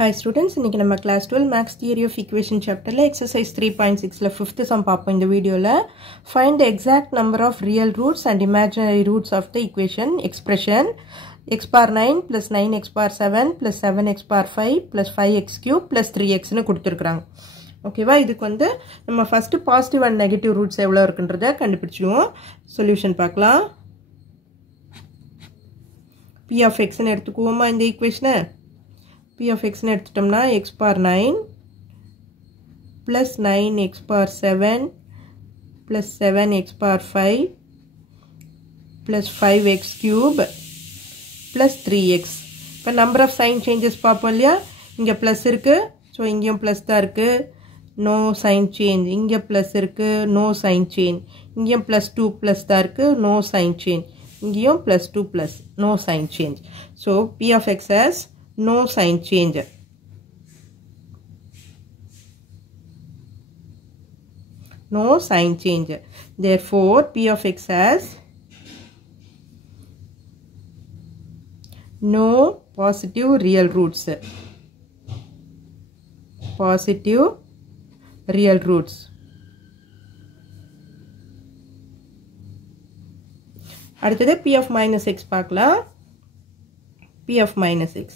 Hi students, இன்னைக்கு நம்ம class 12 Maths Theory of Equation chapterல exercise 3.6ல 5th sum பார்ப்போம் இந்த வீடியோல. Find the exact number of real roots and imaginary roots of the equation expression x bar 9 plus 9x bar 7 plus 7x bar 5 plus 5x cube plus 3x னு கொடுத்திருக்காங்க. ஓகேவா, இதுக்கு வந்து நம்ம first positive and negative roots எவ்வளவு இருக்குன்றதை கண்டுபிடிச்சிடுவோம். Solution பார்க்கலாம். p of x னு எடுத்துக்குவோமா இந்த ஈக்குவேஷனை. p of x னு எடுத்துட்டோம்னா x bar 9 plus 9x bar 7 plus 7x bar 5 plus 5x cube plus 3x. இப்போ number of sign changes பார்ப்போம் இல்லையா, இங்கே plus இருக்கு, ஸோ இங்கேயும் plus தான் இருக்கு, no sign change. இங்கே plus இருக்கு, no sign change. இங்கேயும் plus 2 plus தான் இருக்கு, no sign change. இங்கேயும் plus 2 plus, no sign change. So p of x has no sign change. No sign change. Therefore, p of x has no positive real roots. Positive real roots. அடுத்தது p of minus x பார்க்கலாம். p of minus x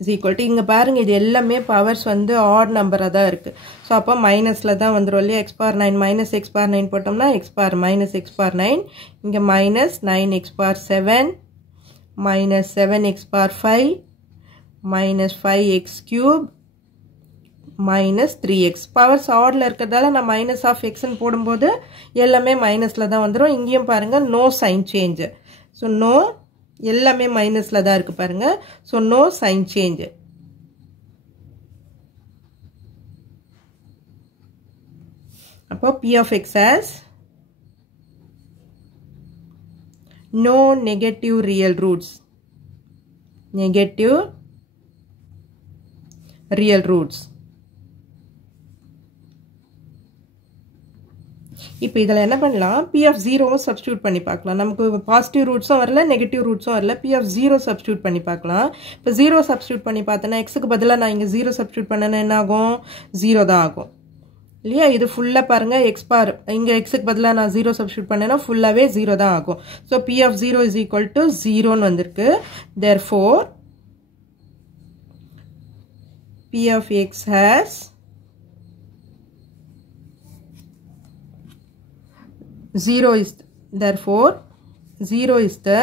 is equal to, இங்க பாருங்க இது எல்லாமே powers வந்து add நம்பரா தான் இருக்கு. ஸோ அப்போ மைனஸ்ல தான் வந்துடும் இல்லையா. x bar 9 minus x bar 9 போட்டோம்னா x bar minus x bar 9, இங்க minus 9x bar 7 minus 7x bar 5 minus 5x cube minus 3x. Powers ஆட்ல இருக்கிறதால நான் மைனஸ் ஆஃப் எக்ஸ்ன்னு போடும்போது எல்லாமே மைனஸ்ல தான் வந்துடும். இங்கேயும் பாருங்க no sign change. So no எல்லாமே மைனஸ்ல தான் இருக்கு பாருங்க. So no sign change. அப்போ p of x has no negative real roots. Negative real roots. இப்போ இதில் என்ன பண்ணலாம், p of 0 சப்ஸ்டியூட் பண்ணி பார்க்கலாம். நமக்கு பாசிட்டிவ் ரூட்ஸும் வரல, நெகட்டிவ் ரூட்ஸும் வரல. p of 0 சப்ஸ்டியூட் பண்ணி பார்க்கலாம். இப்போ 0 சப்ஸ்டியூட் பண்ணி பார்த்தேன்னா எக்ஸுக்கு பதிலாக நான் இங்கே 0 சப்ஸ்டியூட் பண்ணேன்னா என்ன ஆகும், 0 தான் ஆகும் இல்லையா. இது ஃபுல்லாக பாருங்க, எக்ஸ் பார் இங்கே எக்ஸுக்கு பதிலாக நான் 0 சப்ஸ்டியூட் பண்ணேன்னா ஃபுல்லாகவே 0 தான் ஆகும். So p of 0 is equal to 0ன்னு வந்திருக்கு. Therefore, p of x has zero is, therefore 0 is the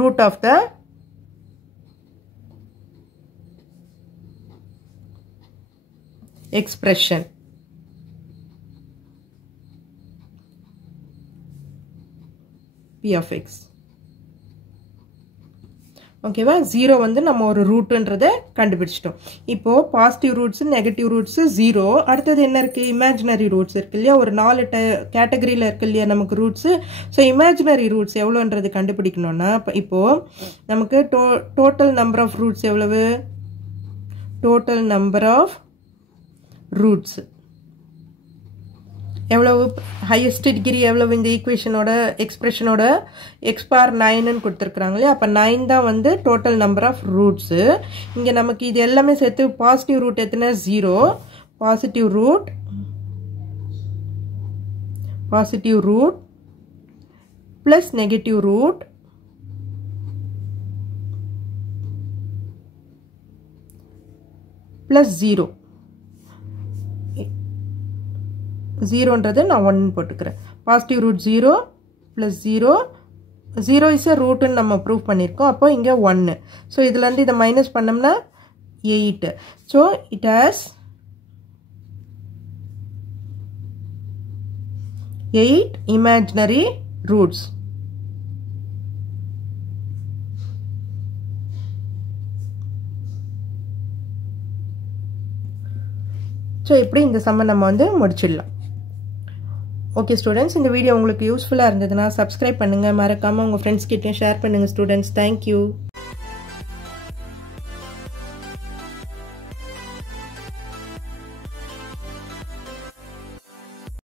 root of the expression. p of x. ஓகேவா, 0 வந்து நம்ம ஒரு ரூட்ன்றதை கண்டுபிடிச்சிட்டோம். இப்போ பாசிட்டிவ் ரூட்ஸ், நெகட்டிவ் ரூட்ஸ் 0. அடுத்தது என்ன இருக்கு, இமேஜினரி ரூட்ஸ் இருக்கு இல்லையா. ஒரு 4 கேட்டகரியில இருக்கு இல்லையா நமக்கு ரூட்ஸ். ஸோ இமேஜினரி ரூட்ஸ் எவ்வளோன்றது கண்டுபிடிக்கணும்னா இப்போ நமக்கு டோட்டல் நம்பர் ஆஃப் ரூட்ஸ் எவ்வளவு, டோட்டல் நம்பர் ஆஃப் ரூட்ஸ் எவ்வளவு, ஹையஸ்ட் டிகிரி எவ்வளவு இந்த ஈக்குவேஷனோட எக்ஸ்பிரஷனோட x bar 9ன்னு கொடுத்துருக்குறாங்க இல்லையா. அப்போ 9 தான் வந்து டோட்டல் நம்பர் ஆஃப் ரூட்ஸு. இங்கே நமக்கு இது எல்லாமே சேர்த்து பாசிட்டிவ் ரூட் எத்தனை, 0. Positive root plus negative root plus 0. 0ன்றது நான் 1 போட்டுக்கிறேன். Positive root 0 plus 0 is a ரூட்னு நம்ம ப்ரூவ் பண்ணியிருக்கோம். அப்போ இங்கே 1. ஸோ இதுலேருந்து இதை மைனஸ் பண்ணோம்னா 8. So it has 8 imaginary roots. So இப்படி இந்த சம்ம நம்ம வந்து முடிச்சிடலாம். ஓகே ஸ்டூடெண்ட்ஸ், இந்த வீடியோ உங்களுக்கு யூஸ்ஃபுல்லாக இருந்ததுன்னா சப்ஸ்கிரைப் பண்ணுங்கள், மறக்காமல் உங்கள் ஃப்ரெண்ட்ஸ் கிட்டே ஷேர் பண்ணுங்கள் ஸ்டூடெண்ட்ஸ். தேங்க்யூ.